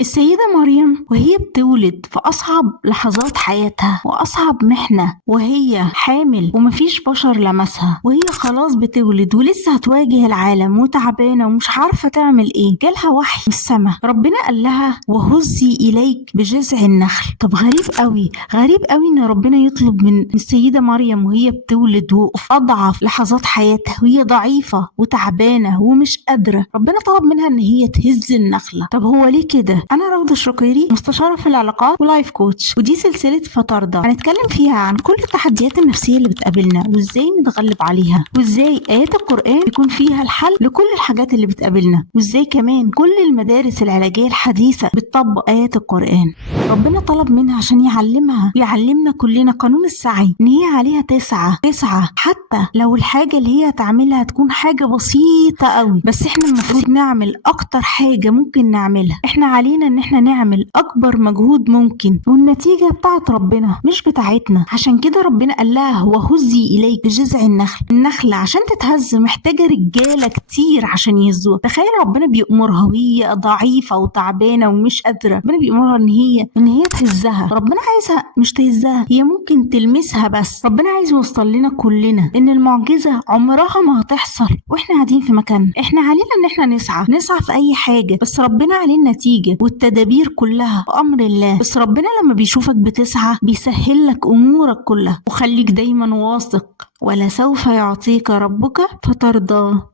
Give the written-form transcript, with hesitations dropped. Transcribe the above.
السيدة مريم وهي بتولد في أصعب لحظات حياتها وأصعب محنة، وهي حامل ومفيش بشر لمسها، وهي خلاص بتولد ولسه هتواجه العالم وتعبانة ومش عارفة تعمل ايه. جالها وحي من السماء، ربنا قال لها وهزي إليك بجذع النخل. طب غريب قوي، غريب قوي ان ربنا يطلب من السيدة مريم وهي بتولد وفي أضعف لحظات حياتها وهي ضعيفة وتعبانة ومش قادرة، ربنا طلب منها ان هي تهز النخلة. طب هو ليه كده؟ انا روضة الشقيري، مستشارة في العلاقات ولايف كوتش، ودي سلسلة فترضى هنتكلم فيها عن كل التحديات النفسية اللي بتقابلنا وازاي نتغلب عليها، وازاي ايات القرآن يكون فيها الحل لكل الحاجات اللي بتقابلنا، وازاي كمان كل المدارس العلاجية الحديثة بتطبق ايات القرآن. ربنا طلب منها عشان يعلمها ويعلمنا كلنا قانون السعي، ان هي عليها تسعة حتى لو الحاجة اللي هي هتعملها تكون حاجة بسيطة قوي، بس احنا المفروض نعمل اكتر حاجة ممكن نعملها. احنا علينا ان احنا نعمل اكبر مجهود ممكن، والنتيجة بتاعت ربنا مش بتاعتنا. عشان كده ربنا قال لها وهزي اليك بجذع النخلة عشان تتهز محتاجة رجالة كتير عشان يهزوها. تخيل ربنا بيأمرها وهي ضعيفة وتعبانة ومش قادرة، ربنا بيأمرها ان هي تهزها. ربنا عايزها مش تهزها، هي ممكن تلمسها بس. ربنا عايز يوصل لنا كلنا ان المعجزة عمرها ما هتحصل واحنا قاعدين في مكان. احنا علينا ان احنا نسعى في اي حاجة، بس ربنا عليه النتيجة والتدابير كلها بأمر الله. بس ربنا لما بيشوفك بتسعى بيسهل لك امورك كلها. وخليك دايما واثق، ولسوف يعطيك ربك فترضى.